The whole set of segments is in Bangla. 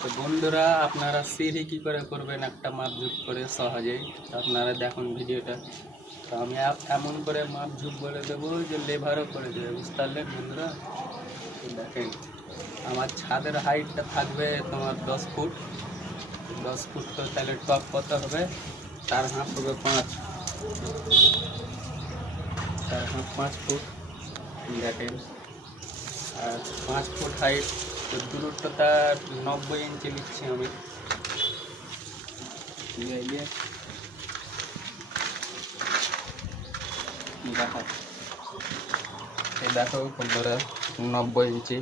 তো বন্ধুরা, আপনারা সিঁড়ি কী করে করবেন একটা মাপ ঝুঁক করে সহজেই, আপনারা দেখুন ভিডিওটা। তো আমি এমন করে মাপ ঝুঁক বলে দেবো যে লেভারও করে দেবে, বুঝতে পারলেন বন্ধুরা। তো দেখেন, আমার ছাদের হাইটটা থাকবে তোমার 10 ফুট। 10 ফুট তো তাহলে টপ কত হবে? 4 হাত হবে 5, 4 হাত 5 ফুট। দেখেন, আর 5 ফুট হাইট, তো দূরত্বটা 90 ইঞ্চি লিখছি আমি। দেখো, এই দেখো বন্ধুরা, 90 ইঞ্চি।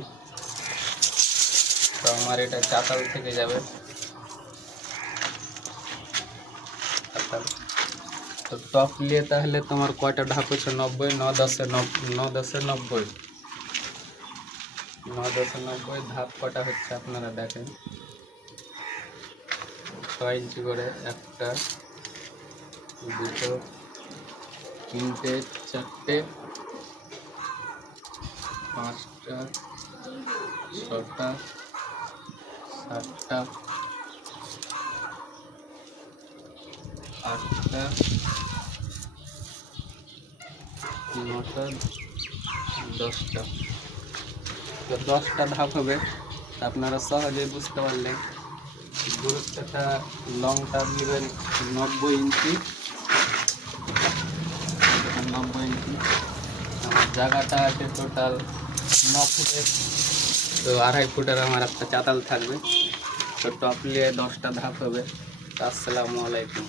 তো আমার এটা চাতাল থেকে যাবে। তো টপ নিয়ে তাহলে তোমার কয়টা ধাপ হচ্ছে? 90, 9 10 90, 9 10 90 ধাপ কটা হচ্ছে আপনারা দেখেন। 6 ইঞ্চি করে, 1টা 2টো 3টে 4টে 5টা 6টা 7টা 8টা 9টা 10টা। তো 10টা ধাপ হবে। আপনারা সহজেই বুঝতে পারলেন। দূরত্বটা লংটা নেবেন 90 ইঞ্চি। 90 ইঞ্চি আমার জায়গাটা আছে টোটাল 9 ফুটের। তো 2.5 ফুটের আমার একটা চাতাল থাকবে। তো টপ নিয়ে 10টা ধাপ হবে। আসসালামু আলাইকুম।